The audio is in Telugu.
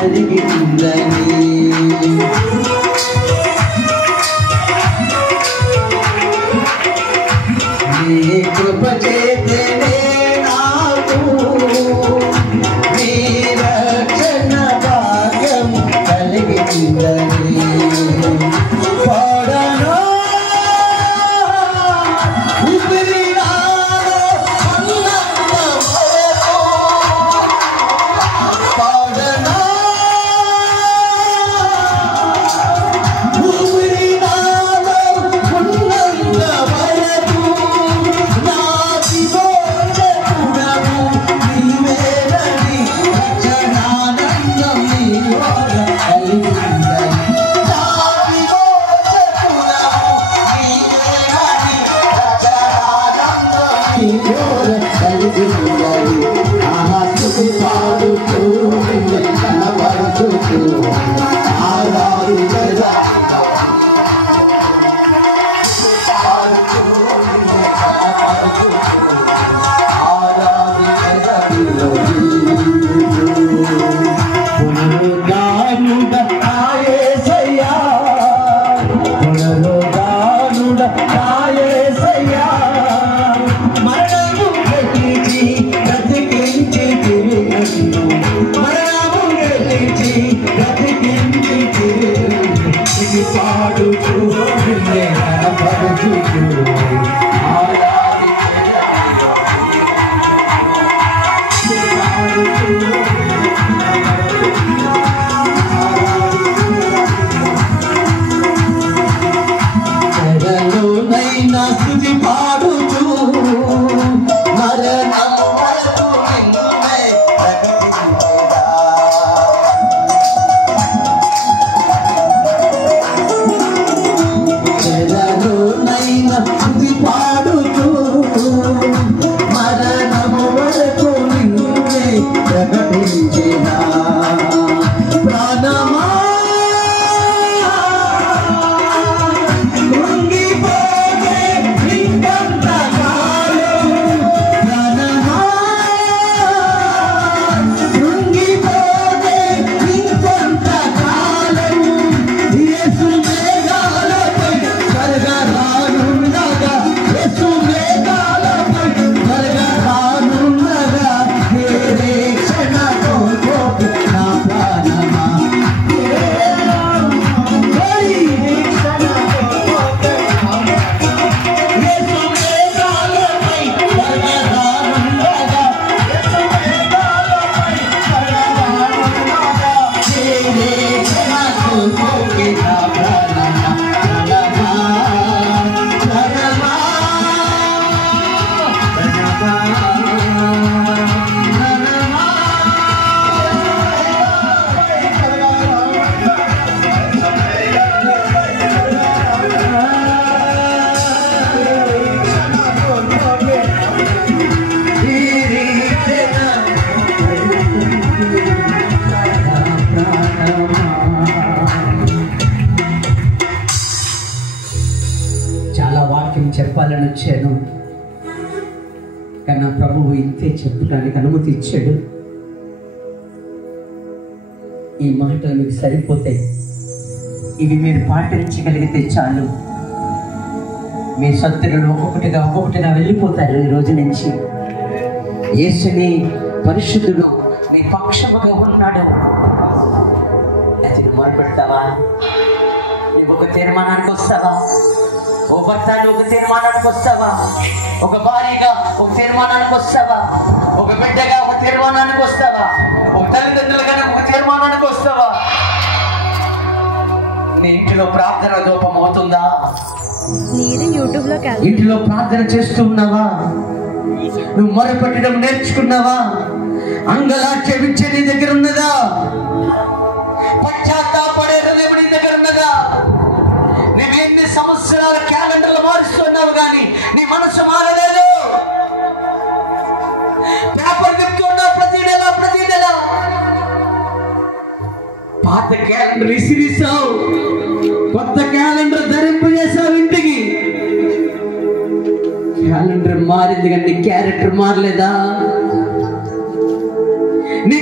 కలిగిందని నీ కృప చేతనే నాకు నీ రక్షణ భాగ్యం కలిగిందని పాడను చెప్పాలని వచ్చాను, కానీ నా ప్రభువు ఇంతే చెప్పడానికి అనుమతి ఇచ్చాడు. ఈ మాటలు మీకు సరిపోతాయి, ఇవి మీరు పాటించగలిగితే చాలు. మీ శత్రువులు ఒక్కొక్కటిగా వెళ్ళిపోతారు. ఈ రోజు నుంచి యేసుని పరిశుద్ధుడు మీ పక్షముగా ఉన్నాడు. అతను మొరపెడతావా? నువ్వు ఒక తీర్మానానికి వస్తావా? ఓ భర్త ఒక తీర్మానానికి వస్తావా? ఒక భార్యగా ఒక తీర్మానానికి వస్తావా? ఒక బిడ్డగా ఒక తీర్మానానికి వస్తావా? ఒక తల్లిదండ్రులుగా ఒక తీర్మానానికి వస్తావా? నీ ఇంటిలో ప్రార్థన దూపం అవుతుందా? ఇంటిలో ప్రార్థన చేస్తూ ఉన్నావా? నువ్వు మొరపెట్టడం నేర్చుకున్నావా? అంగలార్చే విద్య నీ దగ్గర ఉన్నదా? పశ్చాత్తాపడే హృదయం నీ దగ్గర ఉన్నదా? నువ్వెన్ని సంవత్సరాల క్యాలెండర్లు మారుస్తున్నావు కానీ నీ మనసు మారలేదు. పేపర్ తిప్పుతున్నావు ప్రతి నెల పాత క్యాలెండర్ ఇసిరిసావు, కొత్త క్యాలెండర్ ధరింపు చేసావు. ఇంటికి క్యాలెండర్ మారింది కానీ నీ క్యారెక్టర్ మారలేదా? నీ